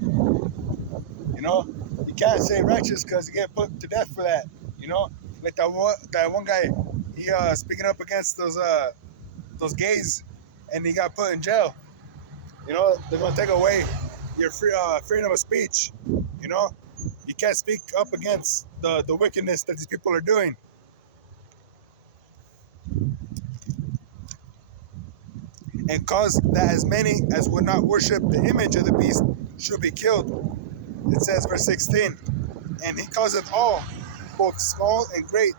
You know, you can't say righteous because you get put to death for that. You know, like that one guy, he speaking up against those gays, and he got put in jail. You know, they're gonna take away your freedom of speech. You know, you can't speak up against the wickedness that these people are doing. And cause that as many as would not worship the image of the beast should be killed. It says, verse 16, and he causeth all, both small and great,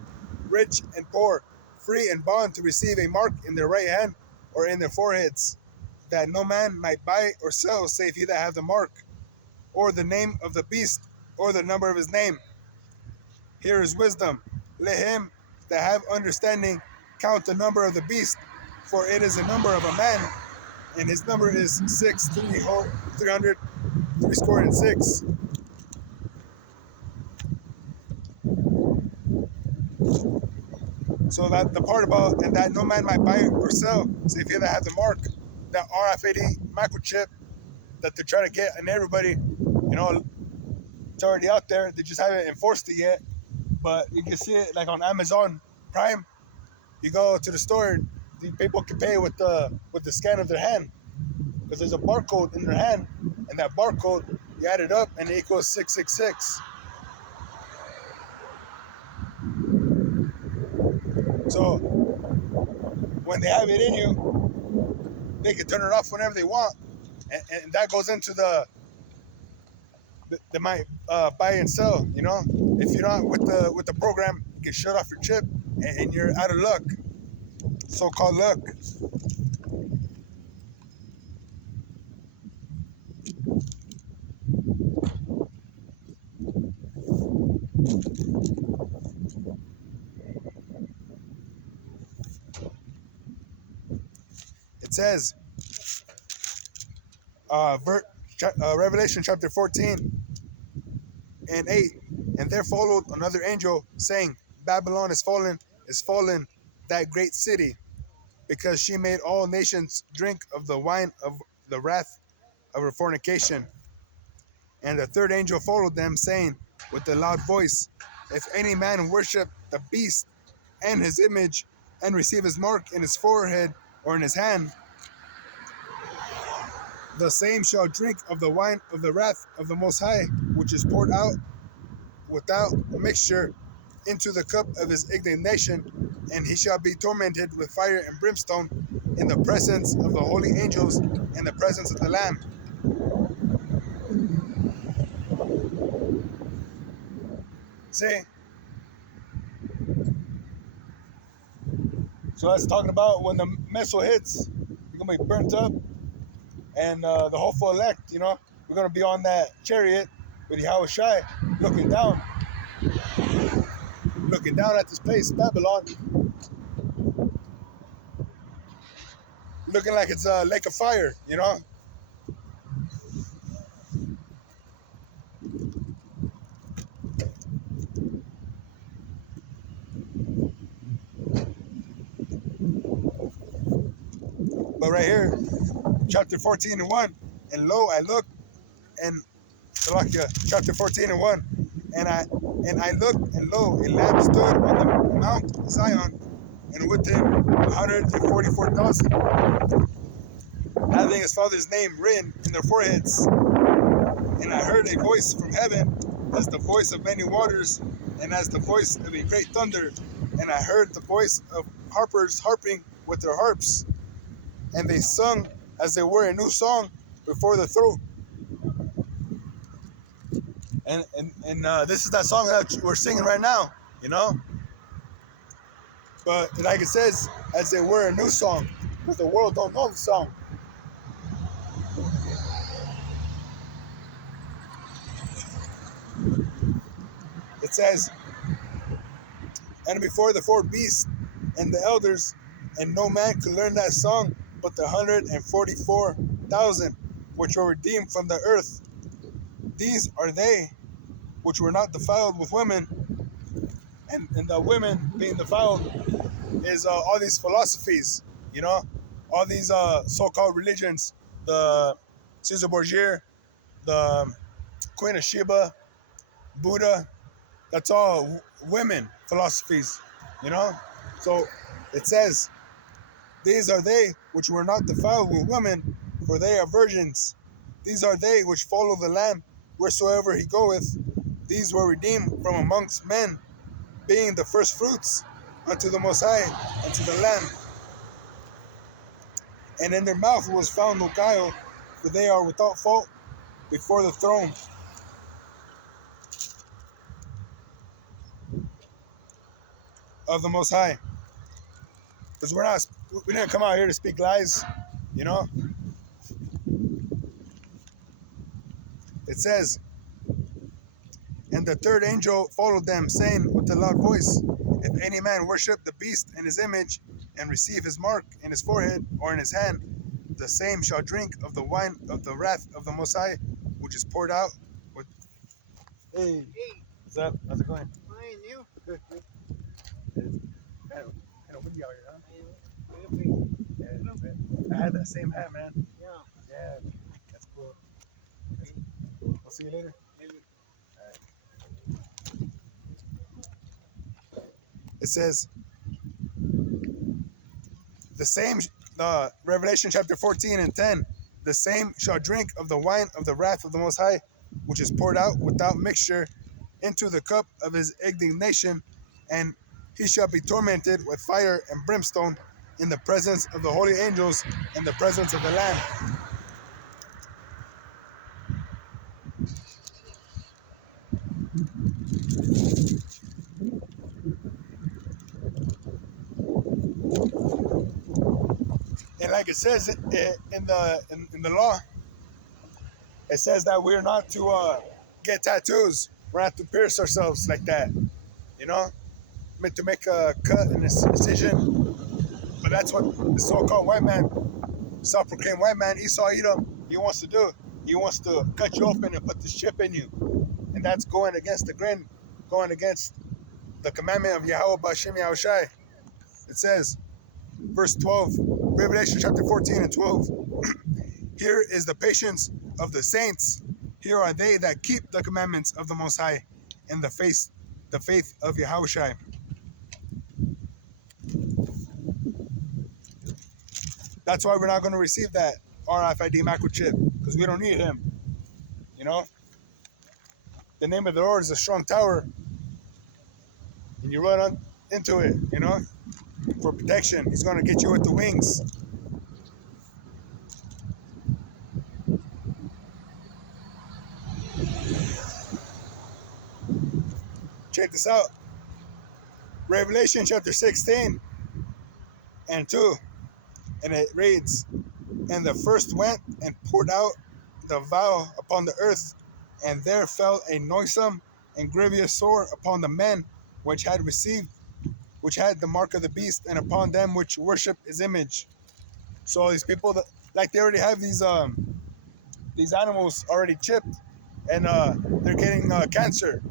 rich and poor, free and bond, to receive a mark in their right hand or in their foreheads, that no man might buy or sell save he that have the mark, or the name of the beast, or the number of his name. Here is wisdom. Let him that have understanding count the number of the beast, for it is the number of a man, and his number is 300, 306. So that the part about and that no man might buy or sell, so if you that have the mark, that RFID microchip that they're trying to get in everybody, it's already out there. They just haven't enforced it yet. But you can see it like on Amazon Prime. You go to the store, the people can pay with the scan of their hand because there's a barcode in their hand, and that barcode you add it up and it equals 666. So when they have it in you, they can turn it off whenever they want, and that goes into they might buy and sell. You know, if you're not with the program, you get shut off your chip, and you're out of luck, so-called luck. It says, Revelation chapter 14 and 8, and there followed another angel saying, Babylon is fallen, that great city, because she made all nations drink of the wine of the wrath of her fornication. And the third angel followed them, saying with a loud voice, if any man worship the beast and his image, and receive his mark in his forehead or in his hand, the same shall drink of the wine of the wrath of the Most High, which is poured out without mixture into the cup of his indignation, and he shall be tormented with fire and brimstone in the presence of the holy angels and the presence of the Lamb. See? So that's talking about when the missile hits, you're going to be burnt up, and the hopeful elect, we're going to be on that chariot with Yahweh Shai looking down at this place, Babylon, looking like it's a lake of fire. But right here, chapter 14 and 1, and lo, I looked, and chapter 14 and 1, and I looked, and lo, a lamb stood on the Mount Zion, and with him 144,000, having his father's name written in their foreheads. And I heard a voice from heaven, as the voice of many waters, and as the voice of a great thunder. And I heard the voice of harpers harping with their harps, and they sung as they were a new song before the throne. And this is that song that we're singing right now. But like it says, as they were a new song, because the world don't know the song. It says, and before the four beasts and the elders, and no man could learn that song but the 144,000 which were redeemed from the earth. These are they which were not defiled with women, and the women being defiled is all these philosophies, all these so-called religions, the Caesar Borgia, the Queen of Sheba, Buddha. That's all women philosophies, you know. So it says, "These are they which were not defiled with women, for they are virgins. These are they which follow the Lamb wheresoever he goeth. These were redeemed from amongst men, being the first fruits unto the Most High, unto the Lamb. And in their mouth was found no guile, for they are without fault before the throne of the Most High." Because we didn't come out here to speak lies, you know. It says, "And the third angel followed them, saying with a loud voice, If any man worship the beast and his image, and receive his mark in his forehead or in his hand, the same shall drink of the wine of the wrath of the Most High, which is poured out with." Hey, what's up? How's it going? Fine, you? Good, good. It's kind of windy out here, huh? Yeah, I had that same hat, man. Yeah. Yeah, that's cool. We'll see you later. It says, the same, Revelation chapter 14 and 10, the same shall drink of the wine of the wrath of the Most High, which is poured out without mixture into the cup of his indignation, and he shall be tormented with fire and brimstone in the presence of the holy angels and the presence of the Lamb. And like it says in the law, it says that we're not to get tattoos. We're not to pierce ourselves like that, you know, meant to make a cut and a incision. But that's what the so-called white man, self-proclaimed white man, Esau Edom, he wants to do. He wants to cut you open and put this chip in you, and that's going against the grain, going against the commandment of Yahweh Bashim Yahushai. It says, verse 12, Revelation chapter 14 and 12. Here is the patience of the saints. Here are they that keep the commandments of the Most High and the faith of Yahushai. That's why we're not going to receive that RFID microchip, because we don't need him. You know, the name of the Lord is a strong tower, and you run into it. You know, for protection. He's going to get you with the wings. Check this out. Revelation chapter 16 and 2, and it reads, "And the first went and poured out the vial upon the earth, and there fell a noisome and grievous sore upon the men which had the mark of the beast, and upon them which worship his image." So these people that, like, they already have these animals already chipped, and they're getting cancer,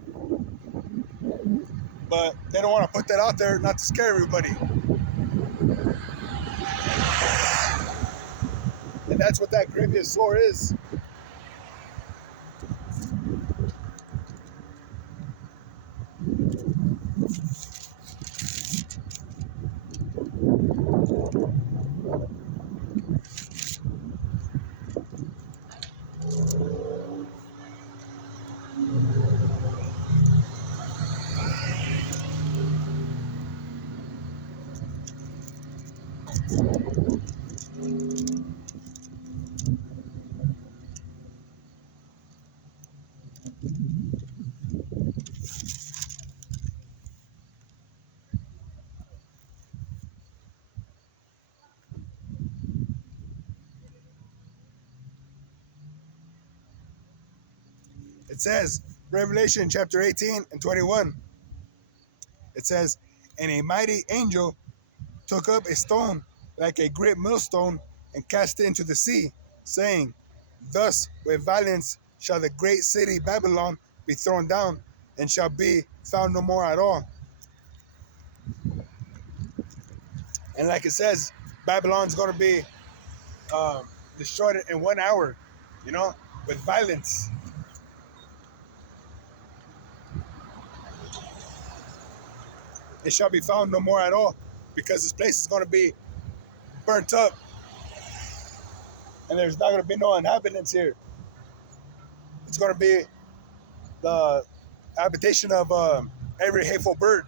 but they don't want to put that out there, not to scare everybody. And that's what that grievous sore is. It says, Revelation chapter 18 and 21, it says, "And a mighty angel took up a stone like a great millstone and cast it into the sea, saying, Thus with violence shall the great city Babylon be thrown down, and shall be found no more at all." And like it says, Babylon's going to be destroyed in 1 hour, you know? with violence. It shall be found no more at all, because this place is going to be burnt up, and there's not going to be no inhabitants here. It's going to be the habitation of every hateful bird,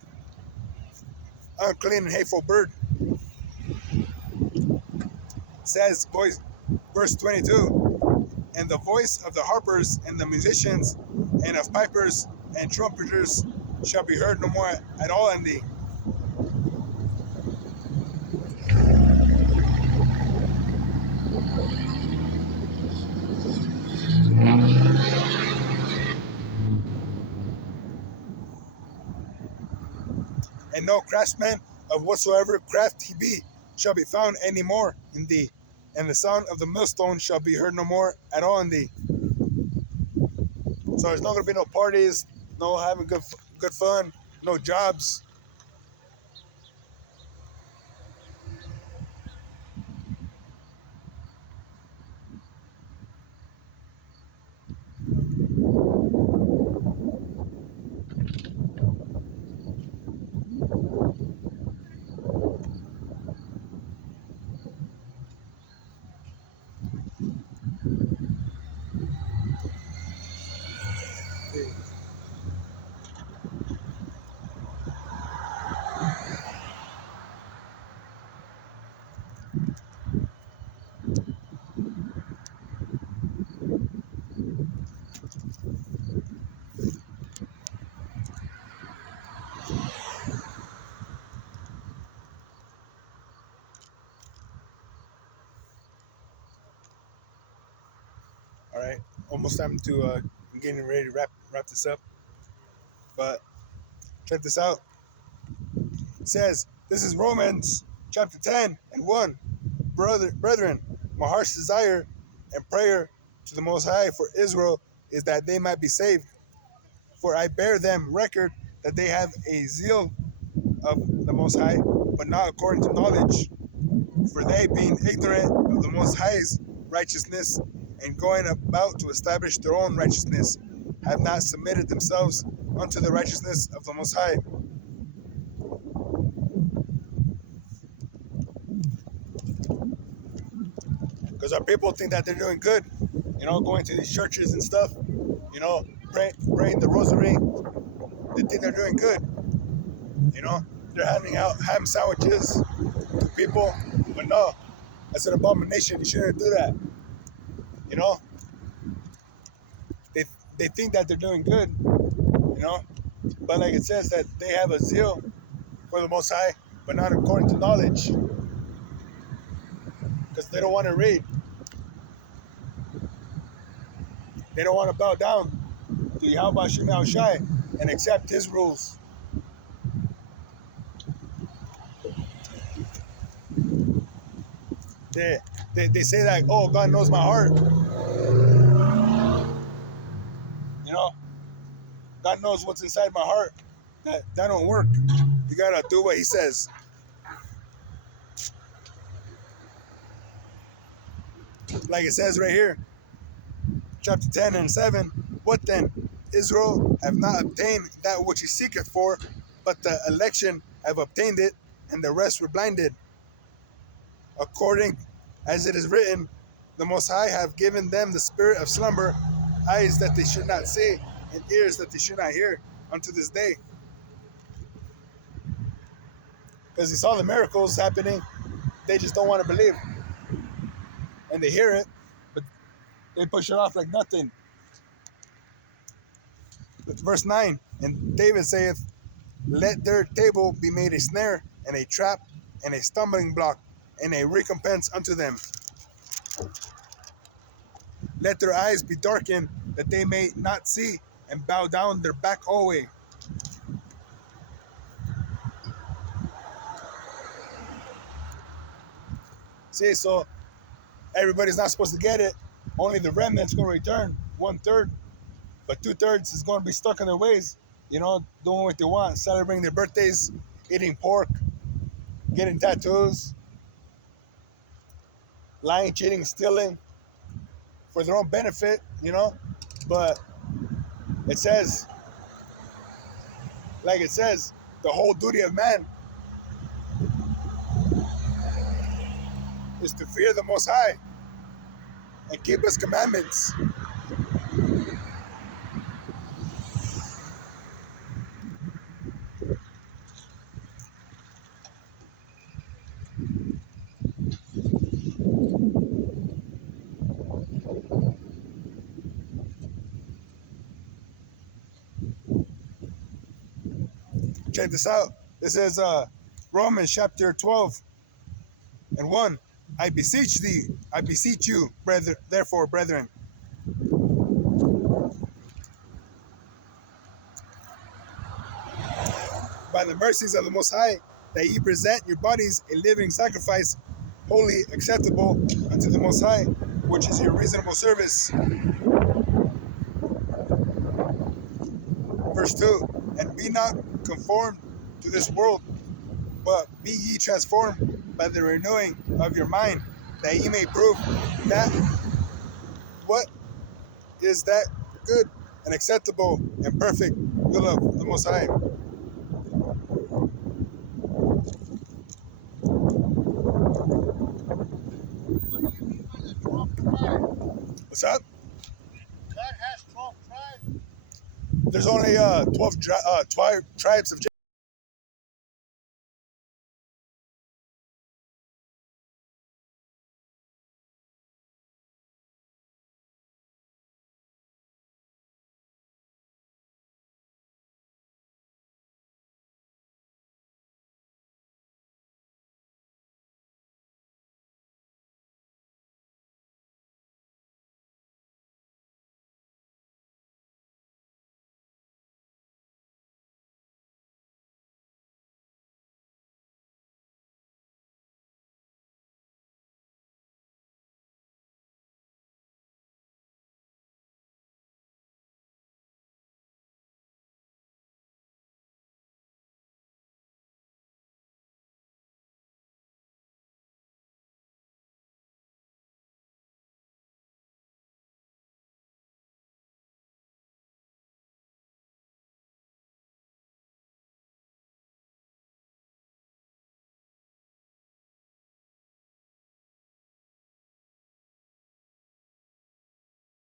unclean and hateful bird. It says, verse 22, and the voice of the harpers and the musicians and of pipers and trumpeters shall be heard no more at all in thee. And no craftsman of whatsoever craft he be shall be found any more in thee. And the sound of the millstone shall be heard no more at all in thee. So there's not going to be no parties, no having good fun, no jobs. All right, almost time to I'm getting ready to wrap this up. But check this out. It says, this is Romans chapter 10 and 1. Brethren, my heart's desire and prayer to the Most High for Israel is that they might be saved. For I bear them record that they have a zeal of the Most High, but not according to knowledge. For they, being ignorant of the Most High's righteousness and going about to establish their own righteousness, have not submitted themselves unto the righteousness of the Most High. Because our people think that they're doing good, going to these churches and stuff, praying the rosary. They think they're doing good. They're handing out ham sandwiches to people, but no, that's an abomination. You shouldn't do that. You know, they they think that they're doing good. But like it says that they have a zeal for the Most High, but not according to knowledge, because they don't want to read. They don't want to bow down to Yahweh Shem Shai and accept His rules. They say that, oh, God knows my heart. God knows what's inside my heart. That don't work. You gotta do what He says. Like it says right here, chapter 10 and 7. What then? Israel have not obtained that which he seeketh for, but the election have obtained it, and the rest were blinded. According as it is written, the Most High have given them the spirit of slumber, eyes that they should not see, and ears that they should not hear, unto this day. Because He saw the miracles happening, they just don't want to believe. And they hear it, but they push it off like nothing. Verse 9, and David saith, let their table be made a snare, and a trap, and a stumbling block, and a recompense unto them. Let their eyes be darkened, that they may not see, and bow down their back always. See, so everybody's not supposed to get it. Only the remnant's going to return, 1/3. But 2/3 is going to be stuck in their ways, doing what they want, celebrating their birthdays, eating pork, getting tattoos, lying, cheating, stealing for their own benefit you know. But it says, the whole duty of man is to fear the Most High and keep His commandments. Check this out. This is Romans chapter 12 and 1. I beseech you, therefore, brethren, by the mercies of the Most High, that ye present your bodies a living sacrifice, wholly acceptable unto the Most High, which is your reasonable service. Verse 2, and be not conformed to this world, but be ye transformed by the renewing of your mind, that ye may prove that what is that good and acceptable and perfect will of the Most High. What's up? God has 12 tribes. There's only 12 tribes of